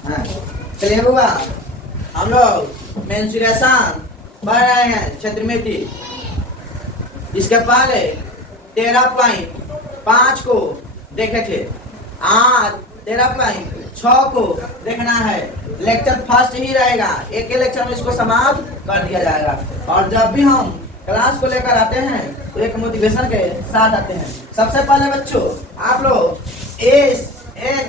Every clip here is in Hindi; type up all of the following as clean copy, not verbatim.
हाँ चलिए बुआ, हम लोग मेंसुरेशन पढ़ रहे हैं क्षेत्र में थी। इसके पहले 13.5 को देखे थे। आज 13.6 को देखना है। लेक्चर फर्स्ट ही रहेगा, एक लेक्चर में इसको समाप्त कर दिया जाएगा। और जब भी हम क्लास को लेकर आते हैं तो एक मोटिवेशन के साथ आते हैं। सबसे पहले बच्चों आप लोग SHARE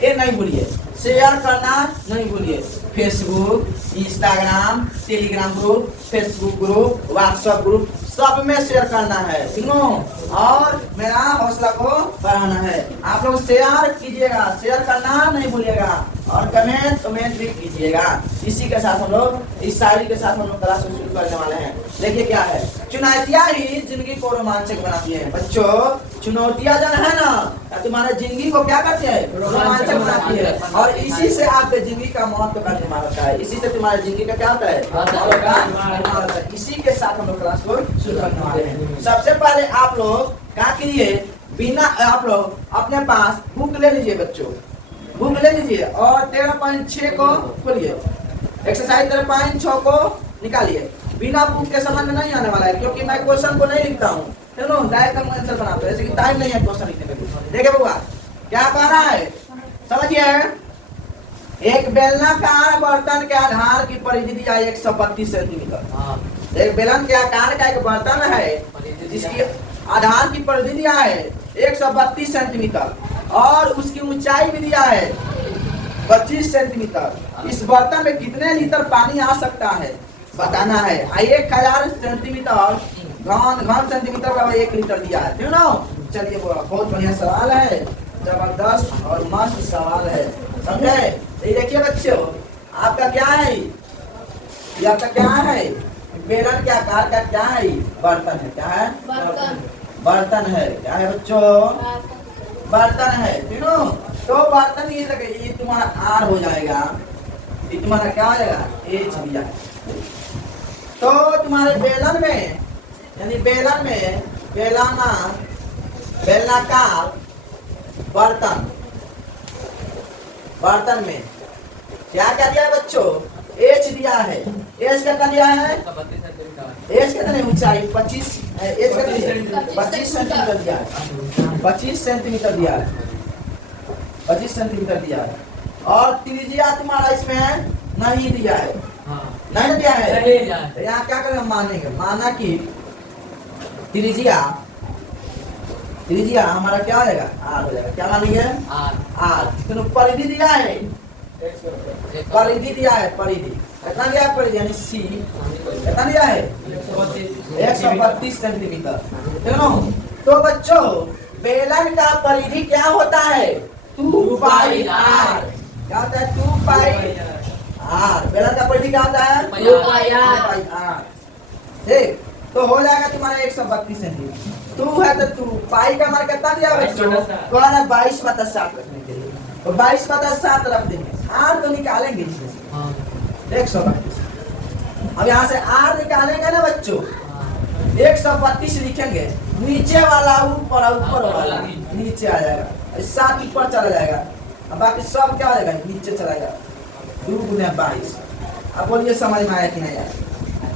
ये नहीं भूलिए, शेयर करना नहीं भूलिए। Facebook, Instagram, Telegram group, Facebook group, WhatsApp group सब में शेयर करना है, सुनो। और मेरा हौसला को बढ़ाना है। आप लोग शेयर कीजिएगा, शेयर करना नहीं भूलिएगा। और कमेंट भी कीजिएगा। इसी के साथ हम लोग इस शायरी के साथ हम लोग क्लास को शुरू करने वाले हैं। देखिए क्या है, चुनौतियां ही जिंदगी को रोमांचक बनाती है। बच्चों चुनौतियां जो है ना तुम्हारे जिंदगी को क्या करती है, रोमांचक बनाती है। और इसी से आपके जिंदगी का महत्व का निर्माण होता है। इसी से तुम्हारे जिंदगी का क्या होता है, इसी के साथ हम लोग क्लास को शुरू करने वाले हैं। सबसे पहले आप लोग क्या कीजिए, बिना आप लोग अपने पास बुक ले लीजिए। बच्चों बुक ले लीजिए और 13.6 को खोलिए। एक्सरसाइज 13.6 को निकालिए। बिना बुक के समझ में नहीं आने वाला है, क्योंकि मैं क्वेश्चन को नहीं लिखता हूँ, डायरेक्ट हम आंसर बनाते हैं। जैसे कि टाइम नहीं है क्वेश्चन लिखने में। देखिए बुआ क्या कह रहा है, समझिए। एक बेलनाकार बर्तन के आधार की परिधि दी है 132 सेंटीमीटर। एक बेलन के आकार का एक बर्तन है जिसकी आधार की परिधि दिया है 132 सेंटीमीटर और उसकी ऊंचाई भी दिया है 25 सेंटीमीटर। इस बर्तन में कितने लीटर पानी आ सकता है बताना है। 1000 सेंटीमीटर घन सेंटीमीटर का 1 लीटर दिया है, क्यों ना। चलिए बहुत बढ़िया सवाल है, जबरदस्त और मस्त सवाल है, समझे। ये देखिए बच्चों आपका क्या है, ये आपका क्या है, बेलन के आकार का क्या है, बर्तन है। क्या है, बर्तन है। क्या है बच्चों, बर्तन है, क्यों। तो बर्तन ये तुम्हारा आर हो जाएगा, ये तुम्हारा क्या हो जाएगा, एच दिया है। तो तुम्हारे बेलन में यानी बेलन में बेलनाकार बर्तन में क्या क्या दिया है बच्चों, एच दिया है। एच कितना दिया है, एच कितने ऊंचाई 25 सेंटीमीटर दिया है। 25 सेंटीमीटर दिया है, 25 सेंटीमीटर दिया है। और त्रिज्या तुम्हारा इसमें नहीं दिया है, नहीं दिया है। तो यहाँ क्या करेंगे, मानेंगे, माना कि त्रिज्या हमारा क्या हो जाएगा, आर हो जाएगा। क्या मानेंगे, आर। तो परिधि दिया है, परिधि दिया है, परिधि कितना दिया है, परिधि यानी सी कितना दिया है 132 सेंटीमीटर। तो बच्चों बेलन का परिधि क्या होता है, 2 पाई आर। क्या होता है, 2 पाई आर। बेलन का परिधि क्या होता है, 2 पाई आर। ठीक, तो हो जाएगा तुम्हारा 132 सेंटीमीटर। 2 है तो 2 पाई का मान कितना दिया बच्चों, 22/7 रखने के लिए, तो 22/7 रख देंगे। आर तो निकालेंगे इसमें से 132। अब यहाँ से आर निकालेंगे ना बच्चों, 132 लिखेंगे, नीचे वाला ऊपर वाला नीचे आ जाएगा, 7 ऊपर चला जाएगा, अब बाकी सब क्या हो जाएगा, नीचे चला जाएगा। 2 × 22। अब बोलिए समझ में आया कि नहीं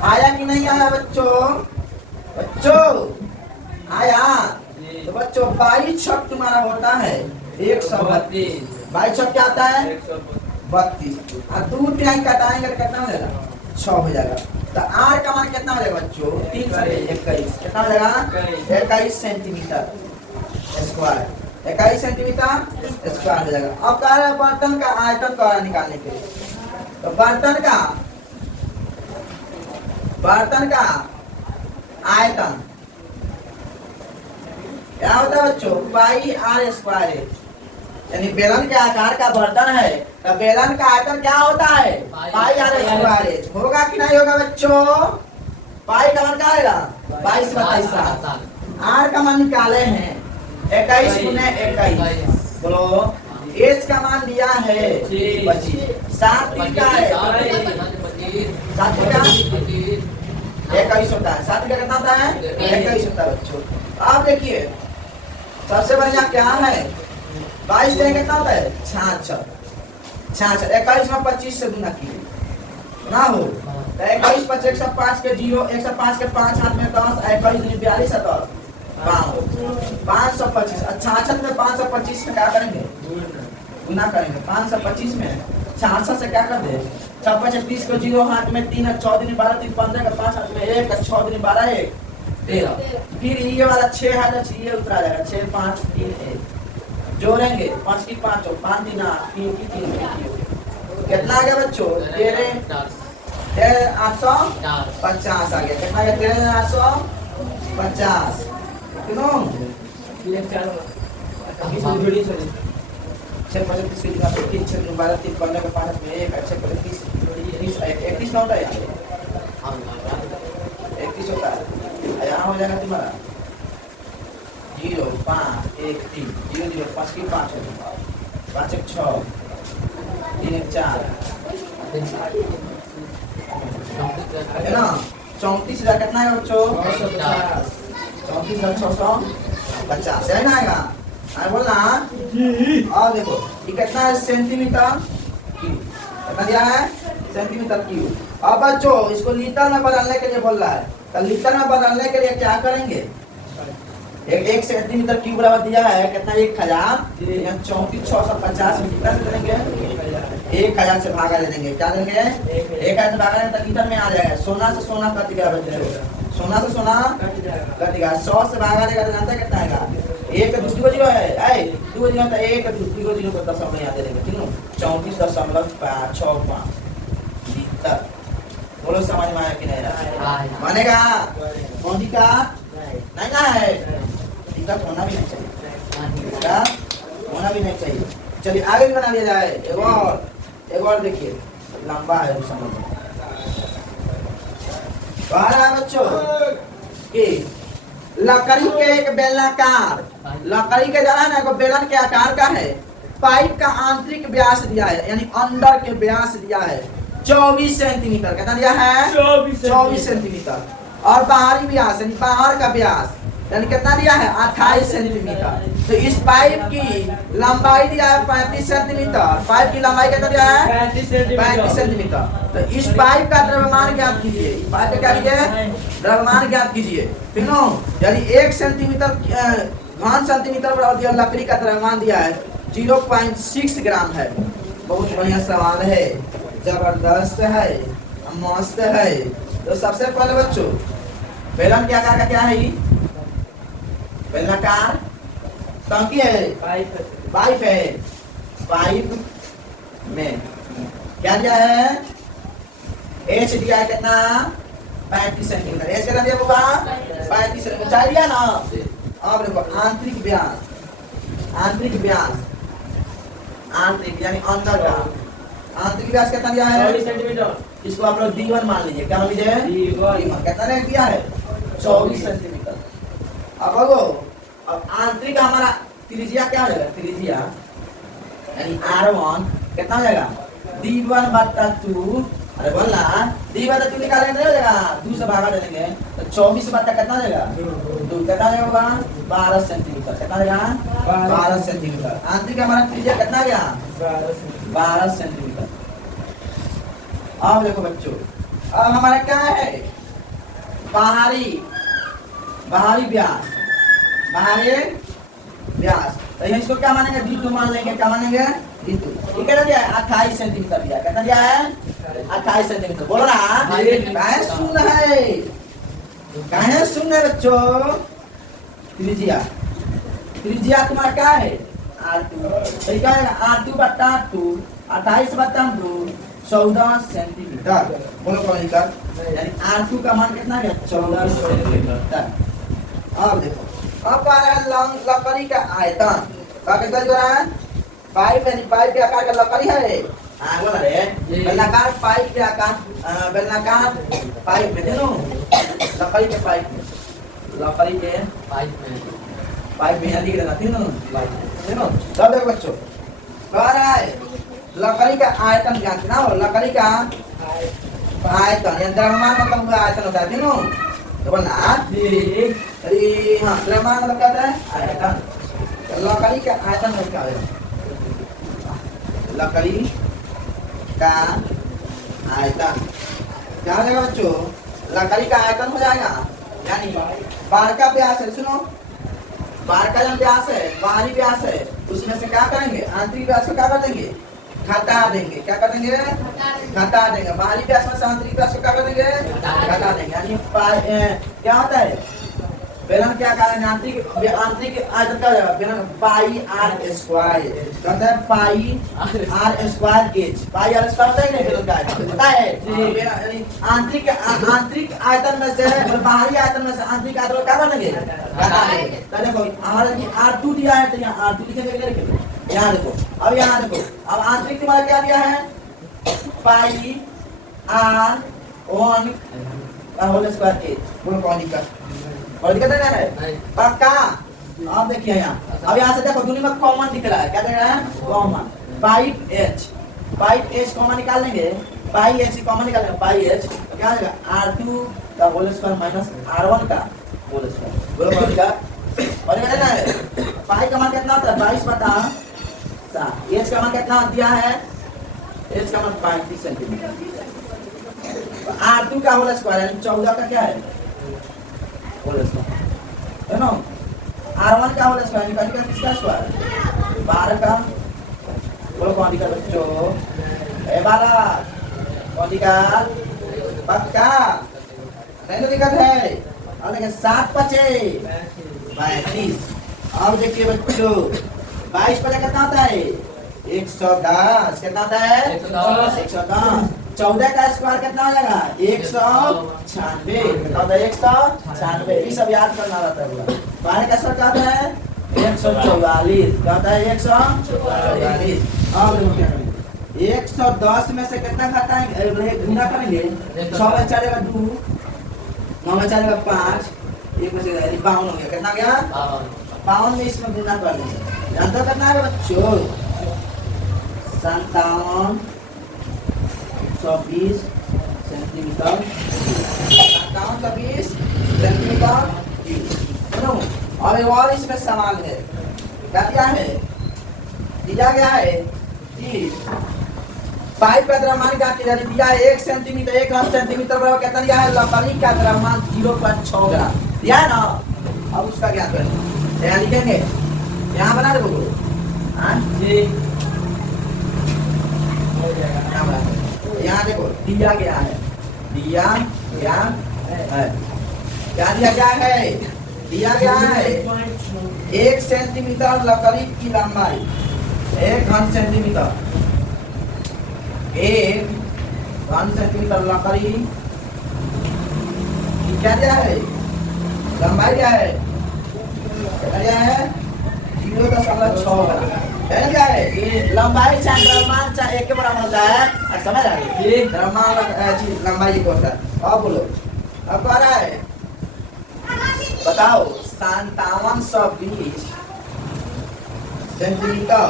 आया कि नहीं आया बच्चों, आया। तो बच्चों 22 छक तुम्हारा होता है 132। 22 छक क्या आता है, 32। और 2 टाइम कटाएंगे तो कितना हो जाएगा, 6 हो जाएगा। तो आर का मान कितना हो जाएगा बच्चों, 3 से 21 कितना हो जाएगा, 21 सेंटीमीटर स्क्वायर। 21 सेंटीमीटर स्क्वायर हो जाएगा। अब कह रहे हैं बर्तन का आयतन का निकालने के लिए। तो बर्तन का आयतन क्या होता है बच्चों, पाई आर स्क्वायर। यानी बेलन के आकार का बर्तन है तो बेलन का आयतन क्या होता है, पाई आर स्क्वायर। होगा कि नहीं होगा बच्चों, पाई का मान क्या आएगा 22/7। आर का मान निकाले हैं 21 × 21। बोलो एच का मान दिया है 25। 7 का है 7 का 21 होता है। 7 का कितना होता है, 21 होता है बच्चों। आप देखिए सबसे बढ़िया क्या है, 22 कितना होता है, 66। 66 21 में 25 से गुना किए ना हो तो 21 5 105 के 0 105 के 5 हाथ में 10 21 में 42 है 10 525 66 में 525 में क्या करेंगे गुना करेंगे 525 में 66 से क्या कर दे 56 30 को 0 हाथ में 3 6 दिन 12 3 15 का 5 हाथ में 1 6 दिन 12 1 13 फिर ये वाला 6 है तो ये उतरा जाएगा 6 5 3 1 जोड़ेंगे 5 की 5 और 5 दिन 3 की 3 कितना आ गया बच्चों 850 आ गया कितना आ गया 850 किनो 6 35 की जगह 3 6 12 3 15 का 5 में 1 6 35 30 31 होता है 31 होता है यहाँ हो जाएगा तुम्हारा 0 5 1 3 0 0 5 की 5 5 1 6 3 1 4 है ना 34,000 कितना है बच्चों 34,650 है ना आएगा अरे बोलना और देखो ये कितना है सेंटीमीटर क्यूब कितना दिया है सेंटीमीटर क्यूब अब बच्चों इसको लीटर में बदलने के लिए बोल रहा है तो लीटर में बदलने के लिए क्या करेंगे एक सेंटीमीटर क्यूब बराबर दिया है कितना 34,650 में कितना से देंगे 1000 से भागा ले देंगे क्या देंगे 1000 से भागा तो लीटर में आ जाएगा सोना से सोना कट गया बच्चों सोना से सोना कट गया 100 से भागा देगा तो जानते कितना आएगा 1 2 0 है आई 2 0 तो 1 2 0 को दशमलव यहाँ दे देंगे ठीक है 34.65 लीटर बोलो समझ में आया कि नहीं मानेगा कौन का नहीं ना है दिक्कत होना भी नहीं चाहिए होना भी नहीं चाहिए चलिए आगे भी बना लिया जाए एक और देखिए लंबा है उस समय बच्चों कि लकड़ी के एक बेलनाकार लकड़ी के जरा ना बेलन के आकार का है पाइप का आंतरिक व्यास दिया है यानी अंदर के व्यास दिया है 24 सेंटीमीटर कितना दिया है 24 सेंटीमीटर और बाहरी व्यास यानी बाहर का व्यास यानी कितना दिया है 28 सेंटीमीटर तो इस पाइप की लंबाई दिया है 35 सेंटीमीटर पाइप की लंबाई कितना दिया है 35 सेंटीमीटर तो इस पाइप का द्रव्यमान ज्ञात कीजिए पाइप का क्या कीजिए द्रव्यमान ज्ञात कीजिए ठीक है यानी 1 सेंटीमीटर घन सेंटीमीटर बराबर दिया लकड़ी का द्रव्यमान दिया है 0.6 ग्राम है बहुत बढ़िया सवाल है जबरदस्त है मस्त है तो सबसे पहले बच्चों बेलन के आकार का क्या है बेलनाकार टंकी है पाइप है पाइप में क्या दिया है एच दिया है कितना 35 सेंटीमीटर एच कितना दिया होगा 35 सेंटीमीटर दिया ना अब देखो आंतरिक व्यास आंतरिक यानी अंदर का आंतरिक व्यास कितना दिया है 24 सेंटीमीटर इसको आप लोग D1 मान लीजिए क्या मान लीजिए D1 कितना दिया है 24 सेंटीमीटर अब देखो अब आंतरिक हमारा त्रिज्या क्या हो जाएगा त्रिज्या यानी R1 कितना हो जाएगा D1/2 अरे बोलना D/2 निकालेंगे नहीं हो जाएगा 2 से भागा दे देंगे तो 24 बटा कितना हो जाएगा 2 कितना होगा 12 सेंटीमीटर कितना हो जाएगा 12 सेंटीमीटर आंतरिक हमारा त्रिज्या कितना गया 12 सेंटीमीटर अब देखो बच्चों अब हमारा क्या है बाहरी व्यास तो इसको क्या मानेंगे D2 मान लेंगे क्या मानेंगे D2 ये कितना दिया है 28 सेंटीमीटर दिया कितना दिया है 28 सेंटीमीटर बोलो ना काहे सुन है बच्चों त्रिज्या तुम्हारा क्या है R2 तो क्या है R2/2 28/2 14 सेंटीमीटर बोलो कौन कर यानी R2 का मान कितना है 14 सेंटीमीटर अब देखो अब आ रहा है लकड़ी का आयतन क्या कितना जो रहा है पाइप यानी पाइप के आकार का लकड़ी है बोला रे बेलनाकार पाइप के आकार बेलनाकार पाइप में देखो लकड़ी के पाइप में यहाँ लिख देना तीनों देखो सब देखो बच्चों कह रहा है लकड़ी का आयतन ज्ञात ना हो लकड़ी का आयतन यानी द्रव्यमान मतलब हुआ आयतन होता है तीनों तो बोलना हाँ द्रव्यमान मतलब क्या होता है आयतन लकड़ी का आयतन क्या है लकड़ी का आयतन क्या हो जाएगा बच्चों? लकड़ी का आयतन हो जाएगा, यानी बाहर का व्यास है, सुनो बाहर का जब व्यास है, बाहरी व्यास है, उसमें से क्या करेंगे? आंतरिक व्यास को क्या कर देंगे? घटा देंगे। क्या कर देंगे? घटा देंगे। बाहरी व्यास में से आंतरिक व्यास को क्या कर देंगे? घटा देंगे। यानी क्या होता है? बेलन क्या कारण? आंतरिक आयतन क्या हो जाएगा? बेलन पाई आर स्क्वायर कहता है, pi R square H. Pi R square होता है नहीं बेलन का आयतन, पता है? आंतरिक आयतन में से और बाहरी आयतन में से आंतरिक आयतन को क्या कर देंगे? घटा देंगे। तो देखो हमारा जी R2 दिया है, तो यहाँ R2 लिखेंगे। यहाँ देखो, अब यहाँ देखो, अब आंतरिक तुम्हारा क्या दिया है? Pi are 1 whole square H. बोलो कौन दिक्कत? और दिक्कत है? पक्का। अब देखिए यहाँ, अब यहाँ से देखो दोनों में कॉमन दिख रहा है। क्या दिख रहा है? कॉमन। पाइप एच कॉमन निकाल लेंगे, पाई एच कॉमन निकाल लेंगे, पाई एच क्या हो जाएगा? R2 का होल स्क्वायर माइनस R1 का होल स्क्वायर। बोलो कौन दिक्कत? और ये है पाई का मान कितना होता है? 22/7। एच का मान कितना दिया है? एच का मान 35 सेंटीमीटर। R2 का होल स्क्वायर यानी 14 का क्या है? होल स्क्वायर है ना। R1 का होल स्क्वायर निकाल के किसका स्क्वायर? 12 का। बोलो कौन दिक्कत बच्चों? 12 कौन दिक्कत? पक्का नहीं दिक्कत है। अब देखिए 7 × 5 = 32। अब देखिए बच्चों 22 × 5 कितना होता है? 110। कितना होता है? 110। 14 का स्क्वायर कितना हो जाएगा? 196। 196 ये सब याद करना रहता है। 12 का स्क्वायर क्या होता है? 144। क्या होता है? 144। अब देखो क्या करेंगे? 110 में से कितना घटाएंगे? गुना करेंगे। 6 में 4 जाएगा 2, 9 में 4 जाएगा 5, 1 में से 52 हो गया। कितना गया? 52 में इसमें गुना कर देंगे। जानते कितना है बच्चों? 57 120 सेंटीमीटर। 57 120 सेंटीमीटर। और एक और इसमें सवाल है। क्या दिया है? दिया गया है कि पाइप का द्रव्यमान क्या दिया है? 1 सेंटीमीटर 1 सेंटीमीटर बराबर कितना दिया है? लकड़ी का द्रव्यमान 0.6 ग्राम दिया है ना। अब उसका क्या करेंगे? यहाँ लिखेंगे, यहाँ बना दो। यहाँ देखो दिया गया है, दिया गया है। क्या दिया गया है? दिया गया है 1 सेंटीमीटर लकड़ी की लंबाई, 1 सेंटीमीटर, 1 सेंटीमीटर लकड़ी क्या दिया है? लंबाई क्या है? क्या है? 0.6 ग्राम। क्या है? लंबाई चाहे द्रव्यमान चाहे एक के बराबर होता है। समझ आ गई? द्रव्यमान लंबाई एक होता है। अब बोलो, अब कह रहा है बताओ 5720 सेंटीमीटर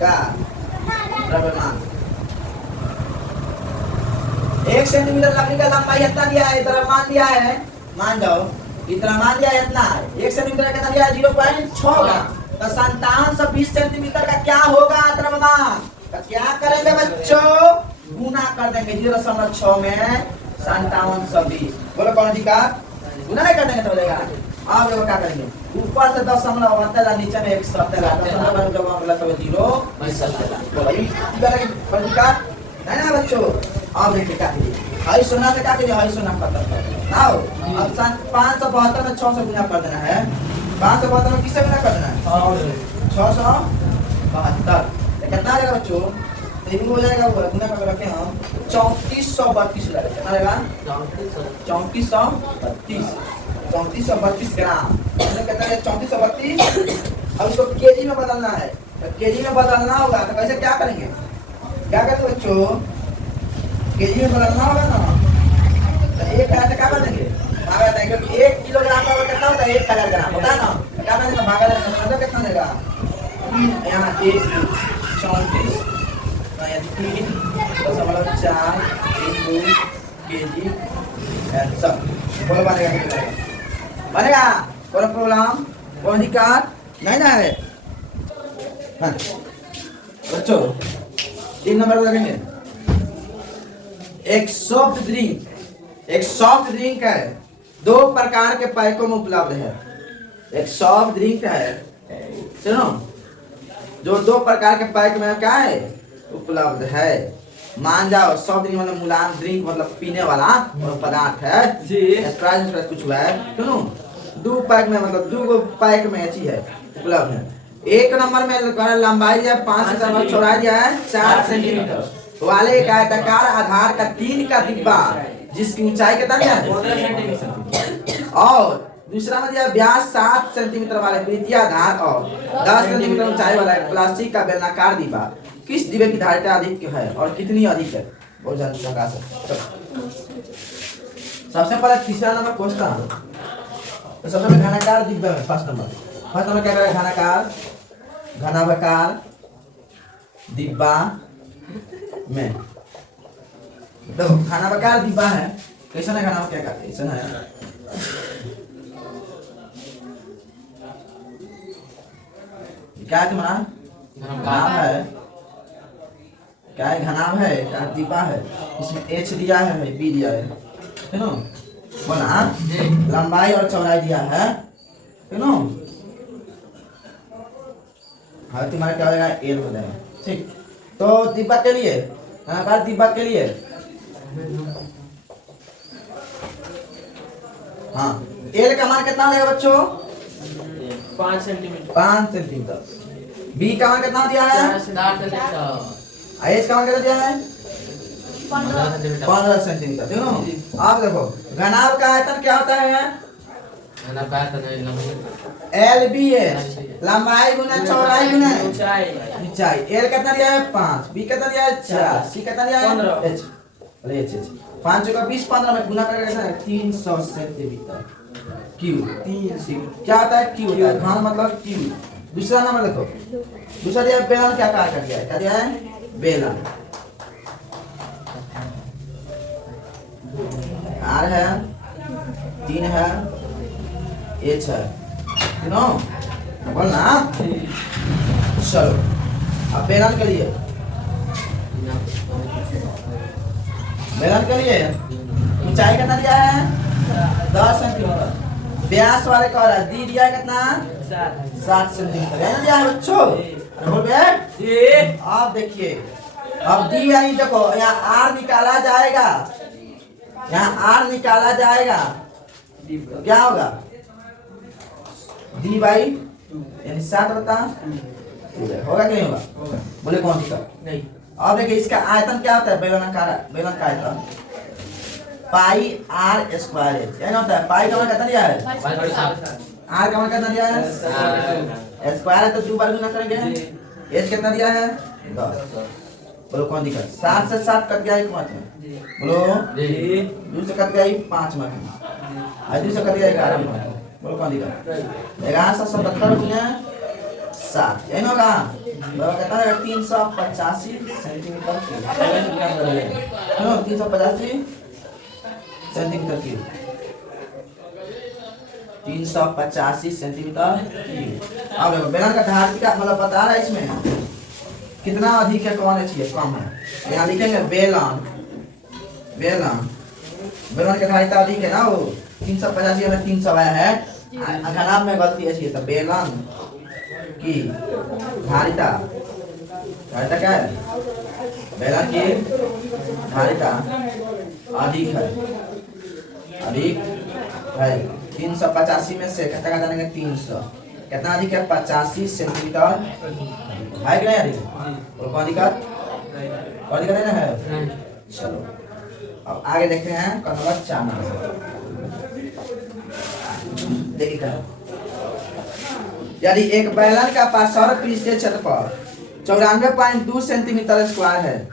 का द्रव्यमान। 1 सेंटीमीटर लकड़ी का लंबाई इतना दिया है, द्रव्यमान दिया है, मान जाओ इतना मान दिया इतना है। 1 सेंटीमीटर कितना दिया है? 0.6 ग्राम। तो 5720 सेंटीमीटर का क्या होगा द्रव्यमान? तो क्या करेंगे बच्चों? गुना कर देंगे 0.6 में 5720। बोलो कौन दिक्कत? गुना नहीं कर देंगे तो बोलेगा। अब देखो क्या करेंगे? ऊपर से 0.8 होता है, नीचे में 1 सत्तर है। 0.8 जब हम बोला तो 0 बोलो ये दिक्कत नहीं ना बच्चों। अब देखिए क्या करिए? हई सोना से क्या करिए? हई सोना खत्म कर देना। आओ अब 572 में 6 से गुना कर देना है। 572 में किससे गुना कर देना है? 672। कितना आएगा बच्चों? तो हो जाएगा वो गुना करके रखे हम 3432 लगेगा। कितना आएगा? 3432। 3432 ग्राम। कहता है 3432। अब इसको केजी में बदलना है। तो केजी में बदलना होगा तो कैसे क्या करेंगे? क्या करेंगे बच्चों? केजी में बदलना होगा ना। तो 1000 से क्या कर देंगे? भागा देंगे, क्योंकि 1 किलोग्राम का कितना होता है? 1000 ग्राम होता है ना। क्या करेंगे? भागा देंगे, मतलब कितना देगा? यहाँ 1 34 3.4 केजी सब बोलो बनेगा। बनेगा कोई प्रॉब्लम कोई दिक्कत नहीं ना है। हाँ बच्चों 3 नंबर लगेंगे। एक सॉफ्ट ड्रिंक है, 2 प्रकार के पैकों में उपलब्ध है। एक सॉफ्ट ड्रिंक है, सुनो, जो 2 प्रकार के पैक में क्या है उपलब्ध है। मान जाओ सॉफ्ट ड्रिंक मतलब मुलायम ड्रिंक मतलब पीने वाला पदार्थ है जी। स्प्राइट कुछ हुआ है, सुनो, 2 पैक में मतलब 2 पैक में अच्छी है उपलब्ध है। 1 नंबर में लंबाई है 5 सेंटीमीटर, चौड़ाई दिया है 4 सेंटीमीटर वाले एक आयताकार आधार का 3 का डिब्बा जिसकी ऊंचाई कितना है 15 सेंटीमीटर, और दूसरा में दिया व्यास 7 सेंटीमीटर वाले वृत्तीय आधार और 10 सेंटीमीटर ऊंचाई वाला प्लास्टिक का बेलनाकार डिब्बा। किस डिब्बे की धारिता अधिक है और कितनी अधिक है? बहुत जल्दी सबसे पहले तीसरा नंबर क्वेश्चन, तो सबसे पहले घनाकार डिब्बा में फर्स्ट नंबर क्या करेगा? घनाकार डिब्बा में, देखो घनाकार डिब्बा है, कैसा है घना क्या करते ऐसा है, क्या है तुम्हारा घनाभ है, क्या है घनाभ है, क्या डिब्बा है, इसमें H दिया है B दिया है ना, बोला लंबाई और चौड़ाई दिया है ना, हाँ तुम्हारा क्या हो जाएगा L हो जाएगा, ठीक। तो डिब्बा के लिए डिब्बा के लिए हाँ L का मान कितना लेगा बच्चों? 5 सेंटीमीटर। 5 सेंटीमीटर। B का मान कितना दिया है? 4 सेंटीमीटर। H का मान कितना दिया है? 15 सेंटीमीटर। देखो आप देखो घनाभ का आयतन क्या होता है? घनाभ का आयतन LBH, लंबाई गुना चौड़ाई गुना ऊंचाई। L कितना दिया है 5, B कितना दिया है 4, C कितना दिया है 15। अरे H 5 का 20 15 में गुना करके कितना है 300 सेंटीमीटर क्यूब। 300 क्या होता है? क्यूब होता है, घन मतलब क्यूब। दूसरा नंबर देखो, दूसरा दिया बेलन, क्या कार्य कर दिया है? क्या दिया है? बेलन। R है, 3 है, H है, सुनो बोलना। चलो अब बेलन के लिए ऊंचाई कितना दिया है 10 सेंटीमीटर। व्यास वाले का दी दिया है कितना 7 सेंटीमीटर है दिया है बच्चों। बोल बे आप देखिए अब दी आई, देखो यहाँ R निकाला जाएगा, यहाँ R निकाला जाएगा तो क्या होगा डी बाई यानी 7 बटा होगा कि नहीं होगा? बोले कौन सी का नहीं। अब देखिए इसका आयतन क्या होता है? बेलन का आयतन पाई R स्क्वायर एच, यानी होता है पाई का मान कितना दिया है? R का मान कितना दिया है? स्क्वायर है तो 2 बार गुना करेंगे। H कितना दिया है? 10। बोलो कौन दिखा? 7 से 7 कट गया 1 मार्क में, बोलो 2 से कट गया 5 मार्क में, और 2 से कट गया 11 मार्क में, बोलो कौन दिखा? 1177 गुना 7 यही होगा। तो कहता है 385 centimetre cube, 385 centimetre cube, 385 centimetre cube. अब देखो बेलन का धारिता का मतलब बता रहा है इसमें कितना अधिक है कौन है चाहिए कम है। यहाँ लिखेंगे बेलन का धारिता अधिक है ना, वो 385 में 300 आया है, घनाभ में गलती है तो बेलन की धारिता क्या है? बेलन की धारिता अधिक है 385 में से कितना का जानेंगे 300, कितना अधिक है 85 सेंटीमीटर है कि नहीं अधिक? और कौन अधिक है ना है? चलो अब आगे देखते हैं नंबर 4 देखिए यदि एक बेलन का पार्श्व पृष्ठीय क्षेत्रफल 94.2 सेंटीमीटर स्क्वायर है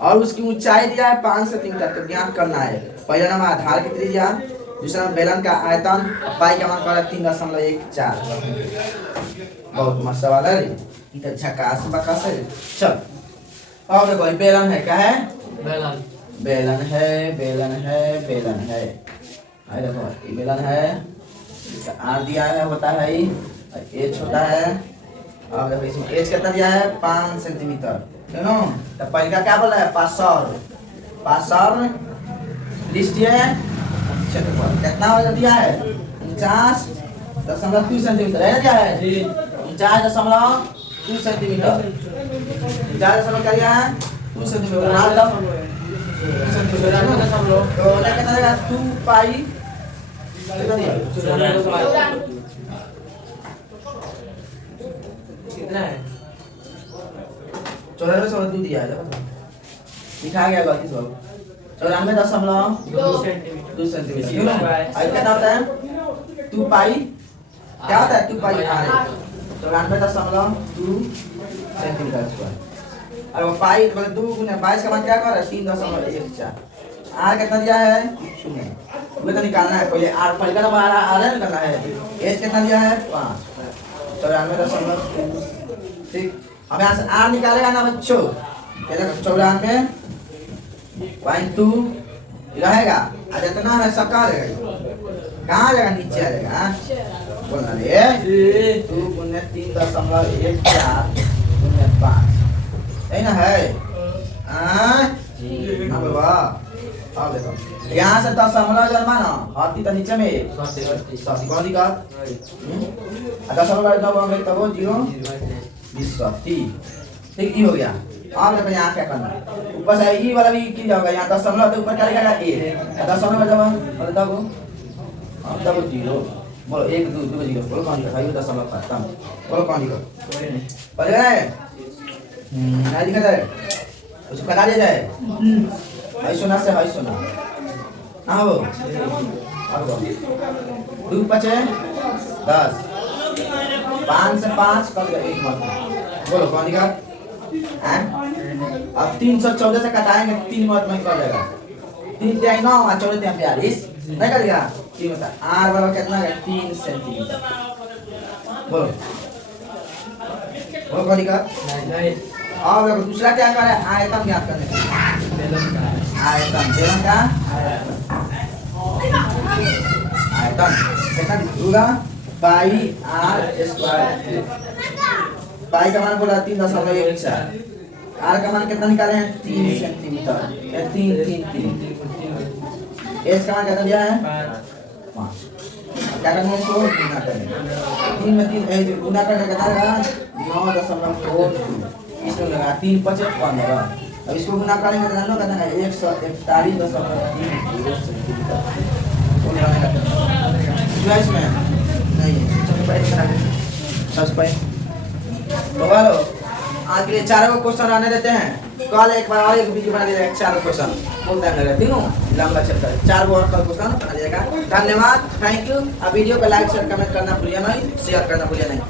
और उसकी ऊंचाई दिया है 5 सेंटीमीटर, तो ज्ञात करना है पहला नंबर आधार की त्रिज्या, दूसरा बेलन का आयतन, पाई का मान कर 3.14। बहुत मस्त वाला है, झकास बकास है। चल अब देखो बेलन है, क्या है? बेलन है। अरे देखो ये बेलन है, इसका आर दिया है होता है एच होता है। अब देखो इसमें एच कितना दिया है 5 सेंटीमीटर, सुनो तो पहले का क्या बोला है पासर पासर लिस्टिए क्षेत्रफल कितना हो दिया है 49.2 सेंटीमीटर है क्या है 49.2 सेंटीमीटर 49 क्या दिया है 2 सेंटीमीटर नाम दो तो कितना देगा 2 पाई कितना दिया कितना है 94.2 दिया है लिखा गया गलती से 94.2 सेंटीमीटर कितना होता है 2 पाई क्या होता है 2 पाई आर 94.2 सेंटीमीटर स्क्वायर अब पाई मतलब 2 गुना 22 का मान क्या कर रहा है 3.14 आर कितना दिया है 0 वो तो निकालना है पहले आर पहले का नंबर आर है निकालना है एच कितना दिया है 5 94.2 ठीक अब यहाँ से आर निकालेगा ना बच्चों कितना 94.2 रहेगा आज इतना है सब कहाँ रहेगा कहाँ जाएगा नीचे आ जाएगा बोलना रे 2 गुने 3.14 गुने 5 यही ना है हाँ बाबा अब देखो यहाँ से 10 जन्मा ना हाथी तो नीचे में 80 कौन दिखा 10 जब होंगे तब वो 0 20 ठीक ये हो गया अब देखो यहाँ क्या करना है ऊपर से ई वाला भी की जाएगा यहाँ 10 तो ऊपर क्या लिखेगा ए 10 जब तब 0 बोलो 1 2 2 0 बोलो कौन लिखा ये 10 खत्म बोलो कौन लिखा पढ़ रहा है नहीं दिखा है उसको कटा दिया जाए हाई सुना से हाई सुना हाँ वो अब 2 5 10 5 से 5 कर दिया 1 मत बोलो कौन लिखा अब 314 से कटाएंगे 3 मत में कर जाएगा 3 3 9 और 14 3 42 नहीं कर दिया 3 होता आर वाला कितना है 3 सेंटीमीटर बोलो बोलो कौन लिखा नहीं अब देखो दूसरा क्या कर रहा है आयतन ज्ञात करने के आयतन बेलन का आयतन कितना दिखेगा पाई आर स्क्वायर पाई का मान बोला 3.14 आर का मान कितना निकाले हैं 3 सेंटीमीटर या 3 एस का मान कितना दिया है 5 क्या करना है इसको गुना करना 3 में 3 गुना करने का कितना रहेगा 9.42 इसमें लगा 3 5 15 अब इसको गुना करेंगे तो जानो कितना है 141.30 सेंटीमीटर जो इसमें नहीं सबसे पहले सबसे पहले तो बोलो आज के लिए 4 क्वेश्चन आने देते हैं कल एक बार और एक वीडियो बना दिया 4 क्वेश्चन बोलते हैं मेरे तीनों लंबा चैप्टर 4 और कल क्वेश्चन बना दिएगा धन्यवाद थैंक यू अब वीडियो को लाइक शेयर कमेंट करना भूलिए नहीं शेयर करना भूलिए नहीं